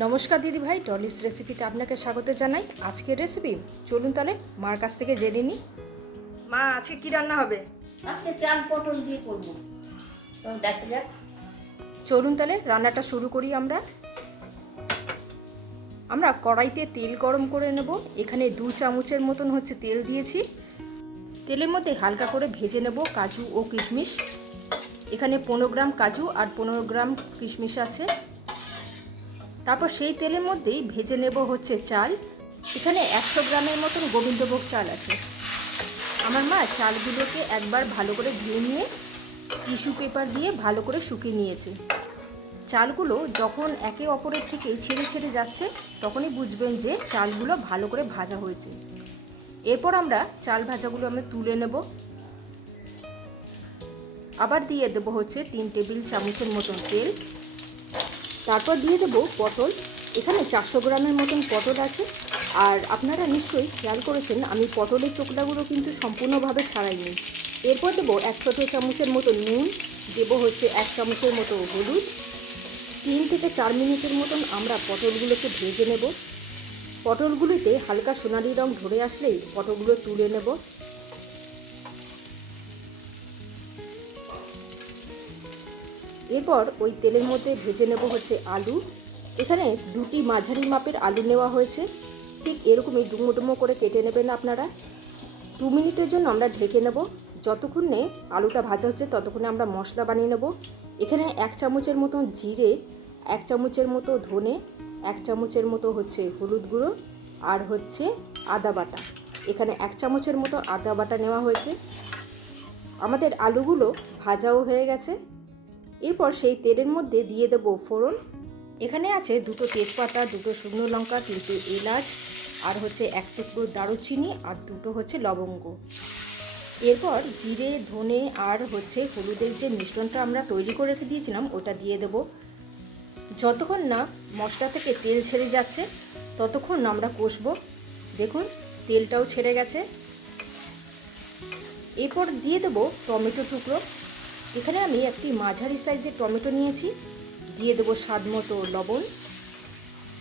নমস্কার দিদি ভাই, ডলিস রেসিপিতে আপনাকে স্বাগত জানাই। আজকের রেসিপি চলুন তাহলে মার কাছ থেকে জেনে নিই। মা, আজকে কি রান্না হবে? আজকে চাল পটল দিয়ে করবো, তো দেখা যাক। চলুন তাহলে রান্নাটা শুরু করি। আমরা কড়াইতে তেল গরম করে নেব। এখানে 2 চামচের মতন তেল দিয়েছি। তেলের মধ্যে হালকা করে ভেজে নেব কাজু ও কিশমিশ। এখানে 15 গ্রাম কাজু আর 15 গ্রাম কিশমিশ আছে। তারপর সেই তেলের মধ্যেই ভেজে নেব চাল। এখানে 100 গ্রামের মতন গোবিন্দভোগ চাল আছে। আমার মা চালগুলোকে একবার ভালো করে ধুয়ে নিয়ে টিস্যু পেপার দিয়ে ভালো করে শুকিয়ে নিয়েছে। চালগুলো যখন একে অপরের থেকে ছেড়ে ছেড়ে যাচ্ছে তখনই বুঝবেন যে চালগুলো ভালো করে ভাজা হয়েছে। এরপর আমরা চাল ভাজাগুলো তুলে নেব। আবার দিয়ে দেবো 3 টেবিল চামচের মতন তেল। তারপর দিয়ে দেবো পটল। এখানে 400 গ্রামের মতন পটল আছে। আর আপনারা নিশ্চয়ই খেয়াল করেছেন আমি পটলের চোকলাগুলো কিন্তু সম্পূর্ণভাবে ছাড়াইনি। এরপর দেবো 1 ছোট চামচের মতো নুন, দেবো 1 চামচের মতো হলুদ। 3 থেকে 4 মিনিটের মতন আমরা পটলগুলোকে ভেজে নেব। পটলগুলিতে হালকা সোনালি রং ধরে আসলেই পটলগুলো তুলে নেব। এরপর ওই তেলের মধ্যে ভেজে নেব আলু। এখানে 2টি মাঝারি মাপের আলু নেওয়া হয়েছে। ঠিক এরকমই ডুমো ডুমো করে কেটে নেবেন আপনারা। 2 মিনিটের জন্য আমরা ঢেকে নেব। যতক্ষণে আলুটা ভাজা হচ্ছে ততক্ষণে আমরা মশলা বানিয়ে নেব। এখানে 1 চামচের মতো জিরে, 1 চামচের মতো ধনে, 1 চামচের মতো হলুদ গুঁড়ো আর আদা বাটা। এখানে 1 চামচের মতো আদা বাটা নেওয়া হয়েছে। আমাদের আলুগুলো ভাজাও হয়ে গেছে। এরপর সেই তেলের মধ্যে দিয়ে দেব ফোড়ন। এখানে আছে 2টো তেজপাতা, 2টো শুকনো লঙ্কা, 3টে এলাচ আর 1 টুকরো দারুচিনি আর 2টো লবঙ্গ। এরপর জিরে, ধনে আর হলুদের যে মিশ্রণটা আমরা তৈরি করে রেখে দিয়েছিলাম ওটা দিয়ে দেব। যতক্ষণ না মশলা থেকে তেল ছেড়ে যাচ্ছে ততক্ষণ আমরা কষবো। দেখুন তেলটাও ছেড়ে গেছে। এরপর দিয়ে দেব টমেটো টুকরো। এখানে আমি একটি মাঝারি সাইজের টমেটো নিয়েছি। দিয়ে দেবো স্বাদ মতো লবণ,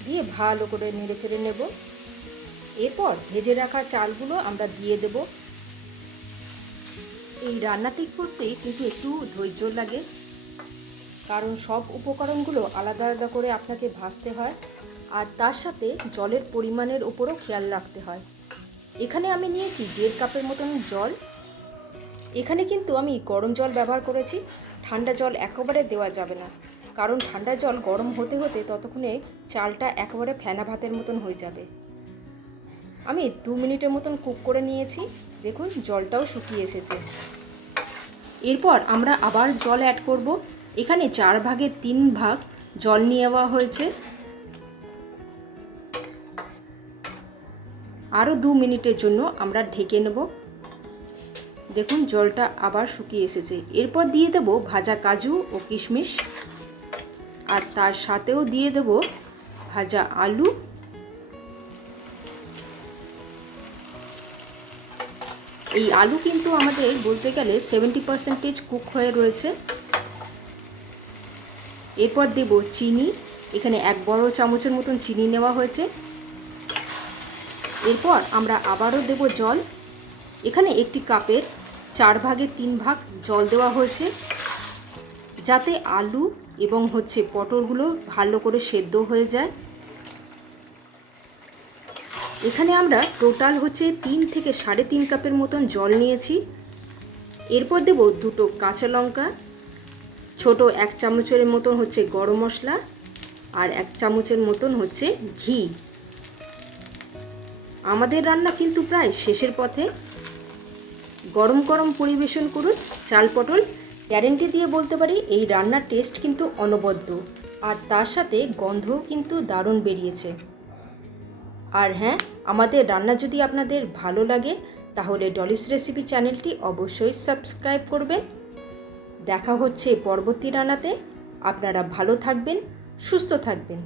দিয়ে ভালো করে নেড়ে চেড়ে নেব। এরপর ভেজে রাখা চালগুলো আমরা দিয়ে দেব। এই রান্নাটি করতে কিন্তু একটু ধৈর্য লাগে, কারণ সব উপকরণগুলো আলাদা আলাদা করে আপনাকে ভাজতে হয় আর তার সাথে জলের পরিমাণের উপরও খেয়াল রাখতে হয়। এখানে আমি নিয়েছি 1.5 কাপের মতন জল। এখানে কিন্তু আমি গরম জল ব্যবহার করেছি। ঠান্ডা জল একেবারে দেওয়া যাবে না, কারণ ঠান্ডা জল গরম হতে হতে ততক্ষণে চালটা একেবারে ফেনা ভাতের মতন হয়ে যাবে। আমি 2 মিনিটের মতন কুক করে নিয়েছি। দেখুন জলটাও শুকিয়ে এসেছে। এরপর আমরা আবার জল অ্যাড করব। এখানে 4 ভাগের 3 ভাগ জল নিয়ে নেওয়া হয়েছে। আরও 2 মিনিটের জন্য আমরা ঢেকে নেব। দেখুন জলটা আবার শুকিয়ে এসেছে। এরপর দিয়ে দেব ভাজা কাজু ও কিশমিশ আর তার সাথেও দিয়ে দেব ভাজা আলু। এই আলু কিন্তু আমাদের বলতে গেলে 70% কুক হয়ে রয়েছে। এরপর দেব চিনি। এখানে 1 বড় চামচের মতন চিনি নেওয়া হয়েছে। এরপর আমরা আবারও দেব জল। এখানে একটি কাপের 4 ভাগের 3 ভাগ জল দেওয়া হয়েছে, যাতে আলু এবং পটলগুলো ভালো করে সেদ্ধ হয়ে যায়। এখানে আমরা টোটাল 3 থেকে 3.5 কাপের মতন জল নিয়েছি। এরপর দেব 2টো কাঁচা লঙ্কা, ছোট 1 চামচের মতন গরম মশলা আর 1 চামচের মতন ঘি। আমাদের রান্না কিন্তু প্রায় শেষের পথে। গরম গরম পরিবেশন করুন চাল পটল। গ্যারেন্টি দিয়ে বলতে পারি এই রান্নার টেস্ট কিন্তু অনবদ্য, আর তার সাথে গন্ধও কিন্তু দারুণ বেরিয়েছে। আর হ্যাঁ, আমাদের রান্না যদি আপনাদের ভালো লাগে তাহলে ডলিস রেসিপি চ্যানেলটি অবশ্যই সাবস্ক্রাইব করবেন। দেখা হচ্ছে পরবর্তী রান্নাতে। আপনারা ভালো থাকবেন, সুস্থ থাকবেন।